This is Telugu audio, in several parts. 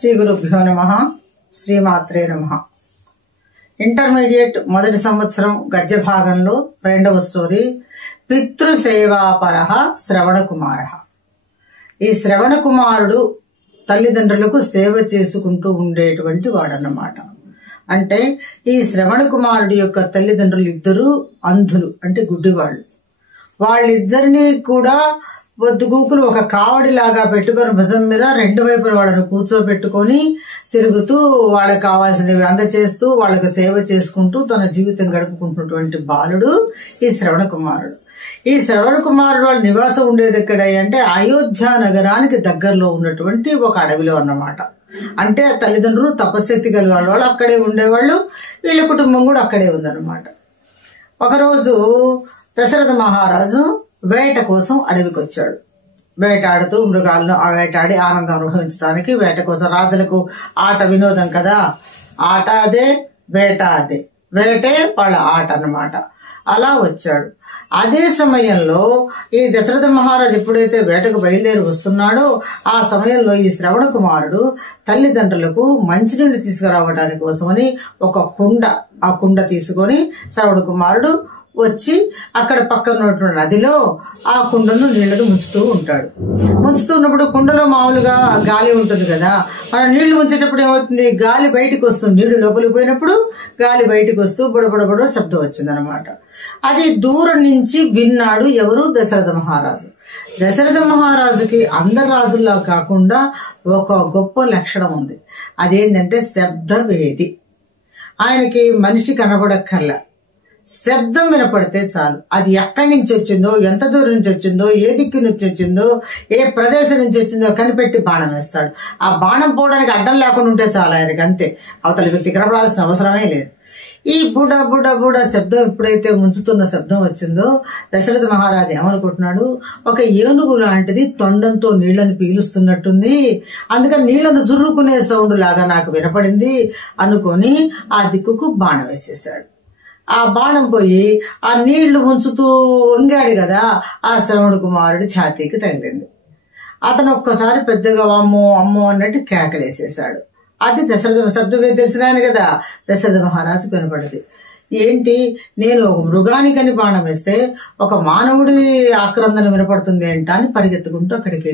శ్రీ గురుభ్యో నమః. శ్రీమాత్రే నమః. ఇంటర్మీడియట్ మొదటి సంవత్సరం గద్య భాగంలో రెండవ స్టోరీ పితృసేవాపరః శ్రవణ కుమారః. ఈ శ్రవణ కుమారుడు తల్లిదండ్రులకు సేవ చేసుకుంటూ ఉండేటువంటి వాడన్నమాట. అంటే ఈ శ్రవణ కుమారుడి యొక్క తల్లిదండ్రులు ఇద్దరు అంధులు, అంటే గుడ్డివాళ్ళు. వాళ్ళిద్దరినీ కూడా పొద్దుగూకులు ఒక కావడిలాగా పెట్టుకొని భుజం మీద రెండు వైపుల వాళ్ళను కూర్చోబెట్టుకొని తిరుగుతూ వాళ్ళకి కావాల్సినవి అందచేస్తూ వాళ్ళకు సేవ చేసుకుంటూ తన జీవితం గడుపుకుంటున్నటువంటి బాలుడు ఈ శ్రవణ కుమారుడు. ఈ శ్రవణ కుమారుడు వాళ్ళ నివాసం ఉండేది ఎక్కడ అంటే అయోధ్య నగరానికి దగ్గరలో ఉన్నటువంటి ఒక అడవిలో అన్నమాట. అంటే తల్లిదండ్రులు తపశక్తి కలిగి వాళ్ళు అక్కడే ఉండేవాళ్ళు, వీళ్ళ కుటుంబం కూడా అక్కడే ఉందన్నమాట. ఒకరోజు దశరథ మహారాజు వేట కోసం అడవికి వచ్చాడు. వేటాడుతూ మృగాలను వేటాడి ఆనందం అనుభవించడానికి వేట కోసం. రాజులకు ఆట వినోదం కదా, ఆట అదే వేట అదే, వేటే వాళ్ళ ఆట అన్నమాట. అలా వచ్చాడు. అదే సమయంలో ఈ దశరథ మహారాజు ఎప్పుడైతే వేటకు బయలుదేరి వస్తున్నాడో ఆ సమయంలో ఈ శ్రవణ కుమారుడు తల్లిదండ్రులకు మంచినీళ్ళు తీసుకురావడానికి కోసమని ఒక ఆ కుండ తీసుకొని శ్రవణ కుమారుడు వచ్చి అక్కడ పక్కన ఉన్నటువంటి నదిలో ఆ కుండను నీళ్లను ముంచుతూ ఉంటాడు. ముంచుతున్నప్పుడు కుండలో మామూలుగా గాలి ఉంటుంది కదా, మనం నీళ్లు ముంచేటప్పుడు ఏమవుతుంది, గాలి బయటకు వస్తుంది. నీళ్లు లోపలికి పోయినప్పుడు గాలి బయటకు వస్తూ బుడబుడబుడ శబ్దం వచ్చింది అనమాట. అది దూరం నుంచి విన్నాడు ఎవరు, దశరథ మహారాజు. దశరథ మహారాజుకి అందరు రాజుల్లా కాకుండా ఒక గొప్ప లక్షణం ఉంది. అదేంటంటే శబ్దవేది. ఆయనకి మనిషి కనబడక్కర్లా, శబ్దం వినపడితే చాలు. అది ఎక్కడి నుంచి వచ్చిందో, ఎంత దూరం నుంచి వచ్చిందో, ఏ దిక్కు నుంచి వచ్చిందో, ఏ ప్రదేశం నుంచి వచ్చిందో కనిపెట్టి బాణం వేస్తాడు. ఆ బాణం పోవడానికి అడ్డం లేకుండా ఉంటే చాలు ఆయనకి, అంతే. అవతల వ్యక్తి కనపడాల్సిన అవసరమే లేదు. ఈ బుడ బుడ బుడ శబ్దం ఎప్పుడైతే ముంచుతున్న శబ్దం వచ్చిందో దశరథ మహారాజు ఏమనుకుంటున్నాడు, ఒక ఏనుగు లాంటిది తొండంతో నీళ్లను పీలుస్తున్నట్టుంది, అందుకని నీళ్లను జుర్రుకునే సౌండ్ లాగా నాకు వినపడింది అనుకొని ఆ దిక్కుకు బాణం వేసేశాడు. ఆ బాణం పోయి ఆ నీళ్లు ముంచుతూ వంగాడు కదా, ఆ శ్రవణ కుమారుడి ఛాతీకి తగిలింది. అతను ఒక్కసారి పెద్దగా అమ్మో అమ్మో అన్నట్టు కేకలేసేశాడు. అది దశరథ శబ్దమే తెలిసినాను కదా, దశరథ మహారాజు కనపడది. ఏంటి, నేను మృగానికని బాణం వేస్తే ఒక మానవుడి ఆక్రందన వినపడుతుంది ఏంట అని పరిగెత్తుకుంటూ అక్కడికి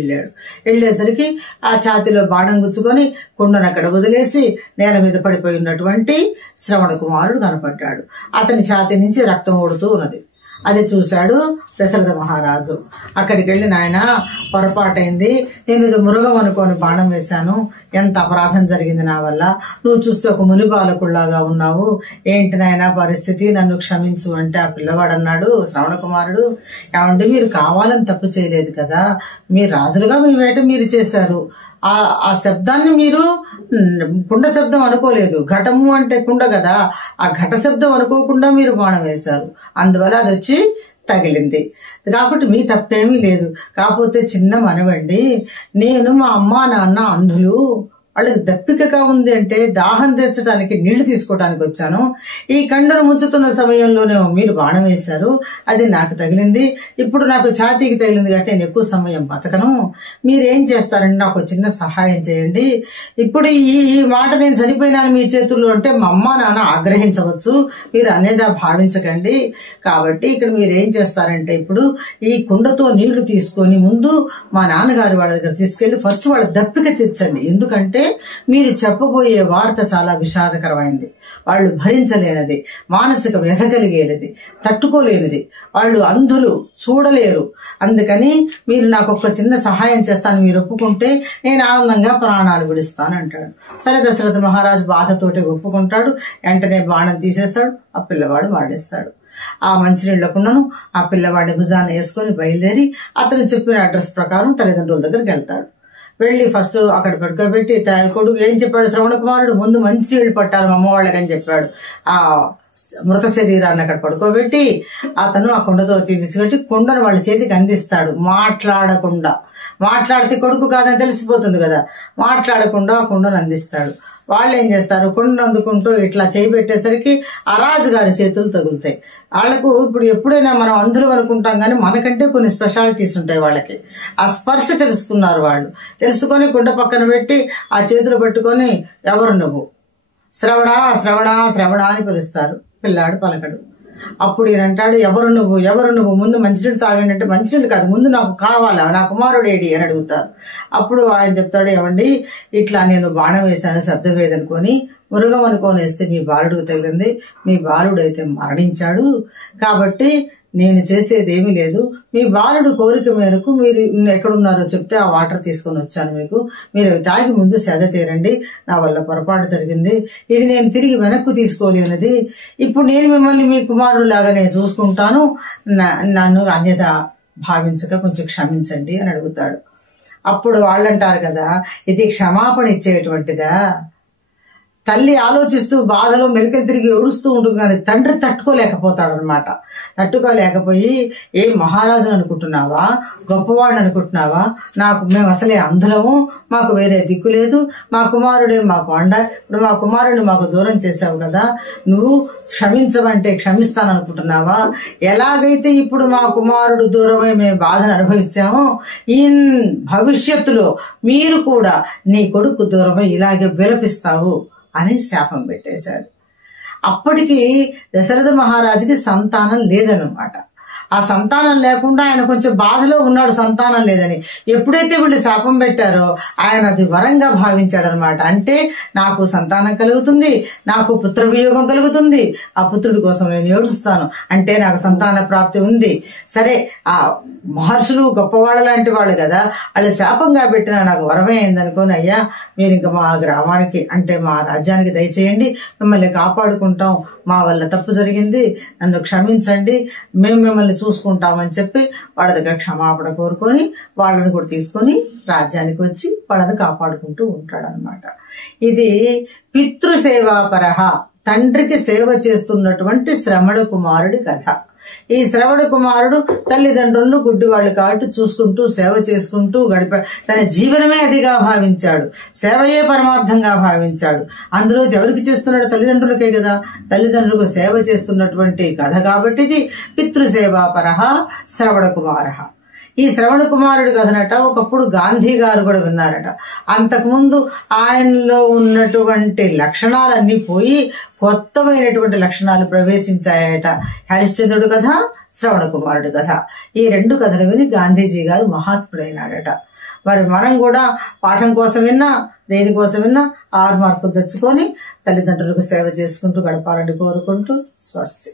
వెళ్ళేసరికి ఆ ఛాతిలో బాణం గుచ్చుకొని కుండను అక్కడ వదిలేసి నేల మీద పడిపోయి ఉన్నటువంటి శ్రవణ కుమారుడు కనపడ్డాడు. అతని ఛాతి నుంచి రక్తం ఓడుతూ ఉన్నది. అది చూశాడు దశరథ మహారాజు. అక్కడికి వెళ్ళి, నాయన పొరపాటైంది, నేను ఇది మృగం అనుకోని బాణం వేశాను, ఎంత అపరాధం జరిగింది నా వల్ల, నువ్వు చూస్తే ఒక ముని బాలకుల్లాగా ఉన్నావు, ఏంటి నాయన పరిస్థితి, నన్ను క్షమించు అంటే ఆ పిల్లవాడు అన్నాడు, శ్రవణ కుమారుడు, ఏమంటే మీరు కావాలని తప్పు చేయలేదు కదా, మీరు రాజులుగా మీ వేట మీరు చేశారు, ఆ శబ్దాన్ని మీరు కుండ శబ్దం అనుకోలేదు, ఘటము అంటే కుండ కదా, ఆ ఘట శబ్దం అనుకోకుండా మీరు బాణం వేశారు, అందువల్ల అది వచ్చి తగిలింది. కాబట్టి మీ తప్పేమీ లేదు. కాకపోతే చిన్న మనవండి, నేను మా అమ్మా నాన్న అంధులు, వాళ్ళకి దప్పికగా ఉంది అంటే దాహం తీర్చడానికి నీళ్లు తీసుకోవడానికి వచ్చాను, ఈ కండను ముంచుతున్న సమయంలోనే మీరు బాణం వేశారు, అది నాకు తగిలింది, ఇప్పుడు నాకు ఛాతీకి తగిలింది కాబట్టి నేను ఎక్కువ సమయం బతకను, మీరేం చేస్తారంటే నాకు చిన్న సహాయం చేయండి, ఇప్పుడు ఈ మాట నేను చనిపోయినాను మీ చేతుల్లో అంటే మా అమ్మ నాన్న ఆగ్రహించవచ్చు, మీరు అనేదా భావించకండి, కాబట్టి ఇక్కడ మీరేం చేస్తారంటే ఇప్పుడు ఈ కుండతో నీళ్లు తీసుకొని ముందు మా నాన్నగారి వాళ్ళ దగ్గర తీసుకెళ్లి ఫస్ట్ వాళ్ళ దప్పిక తీర్చండి, ఎందుకంటే మీరు చెప్పబోయే వార్త చాలా విషాదకరమైనది, వాళ్ళు భరించలేనిది, మానసిక వ్యధ కలిగేది, తట్టుకోలేనిది, వాళ్ళు అంధులు, చూడలేరు, అందుకని మీరు నాకు ఒక చిన్న సహాయం చేస్తాను, మీరు ఒప్పుకుంటే నేను ఆనందంగా ప్రాణాలు విడుస్తాను అంటాడు. సరే, దశరథ మహారాజు బాధతోటి ఒప్పుకుంటాడు. వెంటనే బాణం తీసేస్తాడు, ఆ పిల్లవాడు వాడేస్తాడు. ఆ మంచినీళ్ల కుండను ఆ పిల్లవాడి భుజాన్ని వేసుకొని బయలుదేరి అతను చెప్పిన అడ్రస్ ప్రకారం తల్లిదండ్రుల దగ్గరికి వెళ్తాడు. వెళ్ళి ఫస్ట్ అక్కడ పడుకోబెట్టి కొడుకు ఏం చెప్పాడు, శ్రవణ కుమారుడు ముందు మంచి నీళ్లు పట్టాలి మా అమ్మ వాళ్ళకని చెప్పాడు. ఆ మృత శరీరాన్ని అక్కడ పడుకోబెట్టి అతను ఆ కుండతో తీసుకెట్టి కుండను వాళ్ళ చేతికి అందిస్తాడు. మాట్లాడకుండా, మాట్లాడితే కొడుకు కాదని తెలిసిపోతుంది కదా, మాట్లాడకుండా ఆ కుండను అందిస్తాడు. వాళ్ళు ఏం చేస్తారు, కొండ అందుకుంటూ ఇట్లా చేయి పెట్టేసరికి ఆ రాజుగారి చేతులు తగులుతాయి. వాళ్ళకు ఇప్పుడు ఎప్పుడైనా మనం అందులో అనుకుంటాం కానీ మనకంటే కొన్ని స్పెషాలిటీస్ ఉంటాయి వాళ్ళకి. ఆ స్పర్శ తెలుసుకున్నారు వాళ్ళు. తెలుసుకొని గుడ్డ పక్కన పెట్టి ఆ చేతులు పట్టుకొని ఎవరు నువ్వు, శ్రవణ శ్రవణ శ్రవణ అని పిలుస్తారు. పిల్లాడు పలకడు. అప్పుడు ఈయన అంటాడు, ఎవరు నువ్వు ముందు మంచినీళ్ళు తాగండి అంటే, మంచినీళ్ళు కాదు ముందు నాకు కావాలా, నా కుమారుడు ఏడి అని అడుగుతారు. అప్పుడు ఆయన చెప్తాడు, ఏమండి ఇట్లా నేను బాణం వేశాను శబ్దం వేదనుకొని, మృగం అనుకొని వేస్తే మీ బాలుడికి తగిలింది, మీ బాలుడు అయితే మరణించాడు, కాబట్టి నేను చేసేది ఏమీ లేదు, మీ బాలుడు కోరిక మేరకు మీరు ఎక్కడున్నారో చెప్తే ఆ వాటర్ తీసుకొని వచ్చాను మీకు, మీరు తాగి ముందు సేద తీరండి, నా వల్ల పొరపాటు జరిగింది, ఇది నేను తిరిగి వెనక్కు తీసుకోలేనిది, ఇప్పుడు నేను మిమ్మల్ని మీ కుమారుడు లాగా నేను చూసుకుంటాను, నన్ను అన్యథా భావించక కొంచెం క్షమించండి అని అడుగుతాడు. అప్పుడు వాళ్ళంటారు కదా, ఇది క్షమాపణ ఇచ్చేటువంటిదా? తల్లి ఆలోచిస్తూ బాధలో మెలికలు తిరిగి ఏడుస్తూ ఉంటుంది కానీ తండ్రి తట్టుకోలేకపోతాడు అనమాట. తట్టుకోలేకపోయి, ఏ మహారాజుని అనుకుంటున్నావా, గొప్పవాడిని అనుకుంటున్నావా, మేము అసలే అందులము, మాకు వేరే దిక్కు లేదు, మా కుమారుడే మాకు అండ, ఇప్పుడు మా కుమారుడిని మాకు దూరం చేసావు కదా, నువ్వు క్షమించమంటే క్షమిస్తాననుకుంటున్నావా? ఎలాగైతే ఇప్పుడు మా కుమారుడు దూరమై మేము బాధను అనుభవించామో, ఈ భవిష్యత్తులో మీరు కూడా నీ కొడుకు దూరమై ఇలాగే విలపిస్తావు అని శాపం పెట్టేశాడు. అప్పటికి దశరథ మహారాజుకి సంతానం లేదన్నమాట. ఆ సంతానం లేకుండా ఆయన కొంచెం బాధలో ఉన్నాడు, సంతానం లేదని. ఎప్పుడైతే వీళ్ళు శాపం పెట్టారో ఆయన అది వరంగా భావించాడు అనమాట. అంటే నాకు సంతానం కలుగుతుంది, నాకు పుత్ర వియోగం కలుగుతుంది, ఆ పుత్రుడి కోసం నేను ఏడుస్తాను, అంటే నాకు సంతాన ప్రాప్తి ఉంది. సరే, ఆ మహర్షులు గొప్పవాళ్ళ లాంటి వాళ్ళు కదా, వాళ్ళు శాపంగా పెట్టినా నాకు వరమే అయిందనుకోని, అయ్యా మీరు ఇంకా మా గ్రామానికి అంటే మా రాజ్యానికి దయచేయండి, మిమ్మల్ని కాపాడుకుంటాం, మా వల్ల తప్పు జరిగింది, నన్ను క్షమించండి, మేము మిమ్మల్ని చూసుకుంటామని చెప్పి వాళ్ళ దగ్గర క్షమాపణ కోరుకొని వాళ్ళని కూడా తీసుకొని రాజ్యానికి వచ్చి వాళ్ళని కాపాడుకుంటూ ఉంటాడు అనమాట. ఇది పితృసేవాపరహ, తండ్రికి సేవ చేస్తున్నటువంటి శ్రవణ కుమారుడి కథ. ఈ శ్రవణ కుమారుడు తల్లిదండ్రులను గుడ్డివాళ్ళు కాబట్టి చూసుకుంటూ సేవ చేసుకుంటూ తన జీవనమే అదిగా భావించాడు, సేవయే పరమార్థంగా భావించాడు. అందులో ఎవరికి చేస్తున్నాడు? తల్లిదండ్రులకే కదా. తల్లిదండ్రులకు సేవ చేస్తున్నటువంటి కథ కాబట్టి ఇది పితృసేవాపరః శ్రవణ కుమారః. ఈ శ్రవణ కుమారుడి కథనట ఒకప్పుడు గాంధీ గారు కూడా విన్నారట. అంతకుముందు ఆయనలో ఉన్నటువంటి లక్షణాలన్నీ పోయి కొత్తమైనటువంటి లక్షణాలు ప్రవేశించాయట. హరిశ్చంద్రుడు కథ, శ్రవణ కుమారుడి కథ, ఈ రెండు కథలు విని గాంధీజీ గారు మహాత్ముడైనాడట. మరి మనం కూడా పాఠం కోసం విన్నా, దేనికోసం విన్నా 6 మార్కులు తెచ్చుకొని తల్లిదండ్రులకు సేవ చేసుకుంటూ గడపాలని కోరుకుంటూ స్వస్తి.